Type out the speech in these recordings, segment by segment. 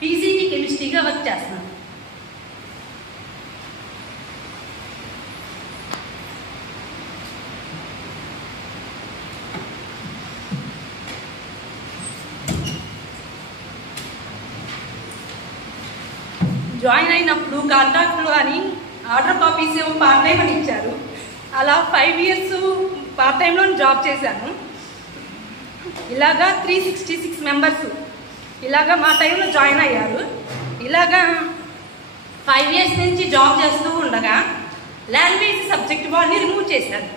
PGT కెమిస్ట్రీగా work చేస్తున్నాను. Join అయినప్పుడు కాంట్రాక్ట్లు అని ఆర్డర్ కాపీస్ పార్ట్ టైం అని ఇచ్చారు. అలా 5 years పార్ట్ టైంలో జాబ్ చేశాను. ఇలాగా 366 మెంబర్స్ ఇలాగా మా టైంలో జాయిన్ అయ్యారు. ఇలాగా 5 years నుంచి జాబ్ చేస్తూ ఉండగా లాంగ్వేజ్ సబ్జెక్ట్ వాళ్ళని రిమూవ్ చేశారు,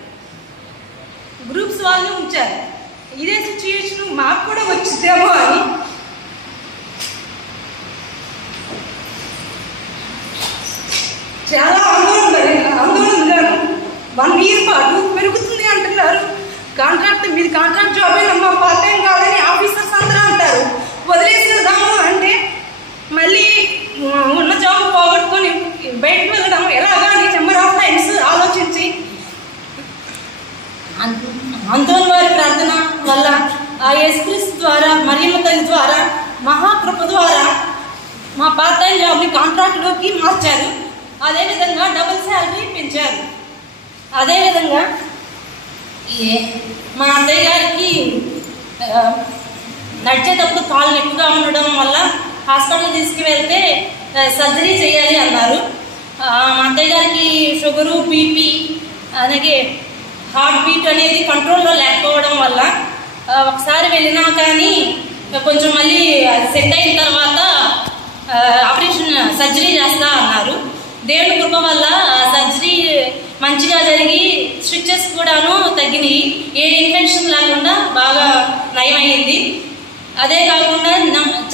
గ్రూప్స్ వాళ్ళని ఉంచారు. ఇదే సిచ్యుయేషన్ మాకు కూడా వచ్చిందేమో అని చాలా ఆందోళన. 1 year పాటు పెరుగుతుంది అంటున్నారు. మీది కాంట్రాక్ట్ జాబ్ అయినా పార్ట్ టైం కాదని ఆఫీసర్స్ అందరూ అంటారు. వదిలేసి వెళ్దాము అంటే మళ్ళీ ఉన్న జాబ్ పోగొట్టుకొని బయటకు వెళ్ళడం ఎలాగా అని నెంబర్ ఆఫ్ టైమ్స్ ఆలోచించి ఆందోళన వారి ప్రార్థన వల్ల ఆ యేసుక్రీస్తు ద్వారా, మరియమ్మ తల్లి ద్వారా, మహాకృప ద్వారా మా పార్ట్ టైం జాబ్ని కాంట్రాక్ట్లోకి మార్చారు. అదేవిధంగా డబుల్ శాలరీ పెంచారు. అదేవిధంగా మా అత్తయ్య గారికి నడిచేటప్పుడు కాళ్ళు నొప్పిగా ఉండడం వల్ల హాస్పిటల్ తీసుకువెళ్తే సర్జరీ చేయాలి అన్నారు. మా అత్తయ్య గారికి షుగరు, బీపీ, అలాగే హార్ట్ బీట్ అనేది కంట్రోల్లో లేకపోవడం వల్ల ఒకసారి వెళ్ళినా కానీ కొంచెం మళ్ళీ సెట్ అయిన తర్వాత ఆపరేషన్ సర్జరీ చేస్తా అన్నారు. దేవుని కృప వల్ల సర్జరీ మంచిగా జరిగి స్టిచెస్ కూడాను తగ్గినాయి. ఏ ఇన్ఫెక్షన్ లేకుండా బాగా నయమైంది. అదే కాకుండా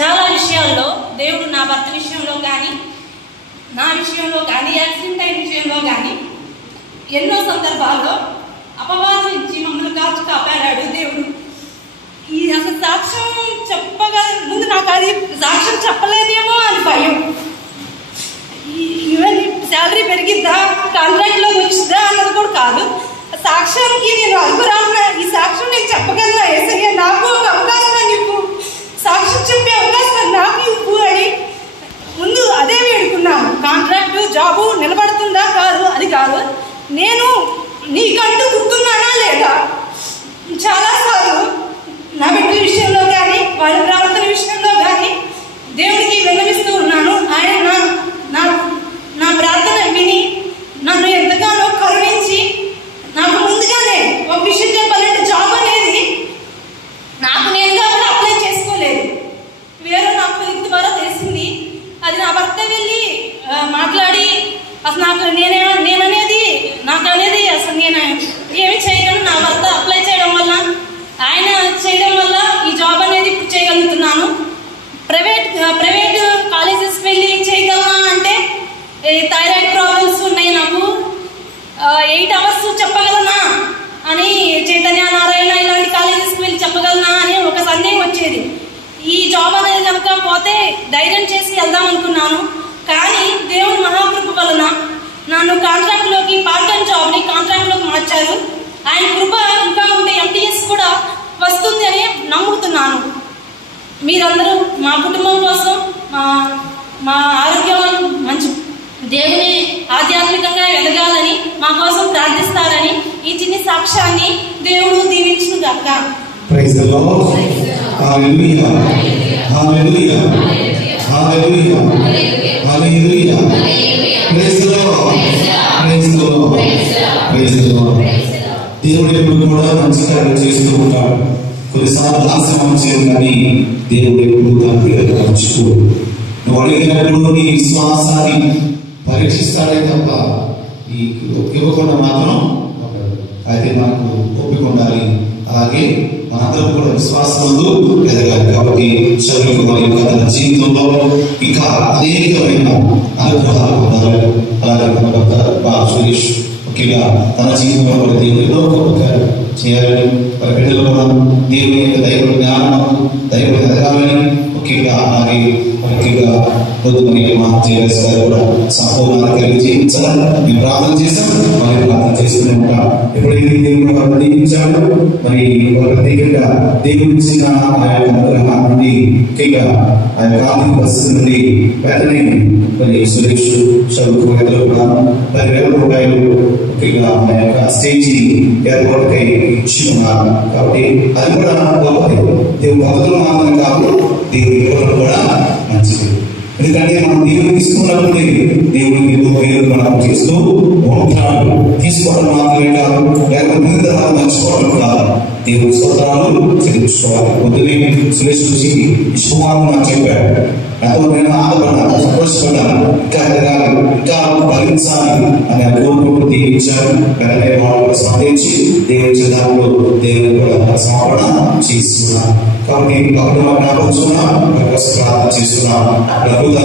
చాలా విషయాల్లో దేవుడు నా భర్త విషయంలో కానీ, నా విషయంలో కానీ, యాక్సిడెంట్ అయిన విషయంలో కానీ ఎన్నో సందర్భాల్లో అపవాదం నుంచి మమ్మల్ని కాపాడాడు దేవుడు. ఈ అసలు సాక్ష్యం ముందు నాకు అది సాక్ష్యం చెప్పలేదేమో అని భయం. ఈవెన్ శాలరీ పెరిగిద్దా, కాంట్రాక్ట్లోకి వచ్చిద్దా అన్నది కూడా కాదు. సాక్ష్యానికి నేను అడుగురాను. ఈ సాక్ష్యం నేను చెప్పగలనా ఏసయ్య, నాకు ఒక అవకాశం ఇవ్వు, సాక్ష్యం చెప్పే అవకాశం నాకు ఇవ్వు అని ముందు అదే వేడుకున్నాను. కాంట్రాక్ట్ జాబు నిలబడుతుందా కాదు అది కాదు, నేను నీకంటూ గుర్తున్నానా లేదా. చాలాసార్లు నా బిడ్డల విషయంలో కానీ, వాళ్ళ ప్రవర్తన విషయంలో కానీ దేవుడికి విన్నవిస్తూ ఉన్నాను. ఆయన నా ప్రార్థన విని నన్ను ఎంతగానో కరుణించి నాకు ముందుగానే ఒక విషయం చెప్పాలంటే జాబ్ అనేది నాకు నేనుగా కూడా అప్లై చేసుకోలేదు, వేరే నా కొలీగ్ ద్వారా తెలిసింది. అది నా భర్త వెళ్ళి మాట్లాడి అసలు నాకు అనేది అసలు నేను ఏమి చేయగలను. నా భర్త అప్లై చేయడం వల్ల, ఆయన చేయడం వల్ల ఈ జాబ్ అనేది ఇప్పుడు చేయగలుగుతున్నాను. ప్రైవేట్ కాలేజెస్కి వెళ్ళి చేయగలనా అంటే థైరాయిడ్ ప్రాబ్లమ్స్ ఉన్నాయి నాకు, 8 hours చెప్పగలనా అని, చైతన్య, నారాయణ ఇలాంటి కాలేజెస్కి వెళ్ళి చెప్పగలనా అని ఒక సందేహం వచ్చేది. ఈ జాబ్ అనేది కనుక పోతే ధైర్యం చేసి వెళ్దాం అనుకున్నాను. కానీ దేవుని మహాకృప వలన నన్ను కాంట్రాక్ట్లోకి, పార్ట్ టైం జాబ్ని కాంట్రాక్ట్లోకి మార్చారు. ఆయన కృప ఇంకా ఉంటే MTS కూడా వస్తుంది అని నమ్ముతున్నాను. మీరందరూ మా కుటుంబం కోసం, మా ఆరోగ్యం మంచి దేవుని ఆధ్యాత్మికంగా ఎదగాలని, మా కోసం ప్రార్థిస్తారని ఈ చిన్న సాక్ష్యాన్ని దేవుడు దీవించును గాక. Praise the Lord. Hallelujah, hallelujah, hallelujah, hallelujah. Praise the Lord, praise the Lord, praise the Lord. దేవుడు ఎప్పుడు కూడా మంచి కార్యాలు చేస్తూ ఉంటాడు. కొన్నిసార్లు ఆశ్రమం చేయాలని దేవుడు ఎప్పుడు తన పిల్లలకు పంచుకోడు. నువ్వు అడిగినప్పుడు నీ విశ్వాసాన్ని పరీక్షిస్తాడే తప్ప ఇవ్వకుండా మాత్రం అయితే మనకు ఒప్పిక ఉండాలి. అలాగే మనందరం కూడా విశ్వాసంలో ఎదగాలి. కాబట్టి చదువుకు మరియు తన జీవితంలో ఇంకా అనేకమైన అనుగ్రహాలు పొందాలి. అలాగే మన భర్త సురేష్ ముఖ్యంగా తన జీవితంలో కూడా దేవుడు ఎన్నో గొప్ప చేయాలని, వారి బిడ్డలు కూడా దేవుని యొక్క దైవ జ్ఞానం, దైవ ఎదగాలని ముఖ్యంగా అలాగే ముఖ్యంగా జేఎస్ గారు కూడా సంపూర్ణ కలిగి జీవించాలని మేము ప్రార్థన చేశాం, మరి ప్రార్థన చేస్తూనే ఉంటాం. ఎప్పుడైతే దేవుడు దీవించాడు, మరి ప్రత్యేకంగా దేవుడి ఇచ్చిన ఆ యొక్క అనుగ్రహం నుండి ముఖ్యంగా ఆ యొక్క ఆర్థిక పరిస్థితి నుండి వెంటనే మరి సురేష్ చదువుకు కూడా 10,000 రూపాయలు ముఖ్యంగా ఆ యొక్క స్టేజీ ఏర్పాటుకై ఇచ్చి ఉన్నారు. కాబట్టి అది కూడా గొప్పది. దేవుడు భక్తులు మాత్రం కాదు, దేవుడి ఇవ్వడం కూడా మంచిది. ఎందుకంటే మనం దేవుడు తీసుకున్నప్పుడు దేవుడికి ఎంతో పేరు మనం చేస్తూ ఉంటాడు. తీసుకోవడం మాత్రమే కాదు, లేకపోతే మర్చిపోవడం కాదు, దేవుడి స్తోత్రాలు చెల్లించుకోవాలి. పొద్దునే సురేష్ చూసి ఈ శుభాలను నాకు చెప్పాడు. ఎంతో నేను ఆనందపడ్డాను, సంతోషపడ్డాను. ఇంకా ఎదగాలి, ఇంకా భరించాలి అని కోరుకుంటూ దీవించారు. వెంటనే వాళ్ళు కూడా స్పందించి దేవుడి చిత్రంలో దేవుని కూడా సమర్పణ చేస్తున్నాను. కాబట్టి అప్పుడు జ్ఞాపకం ప్రార్థన చేస్తున్నాం. ప్రభుత్వం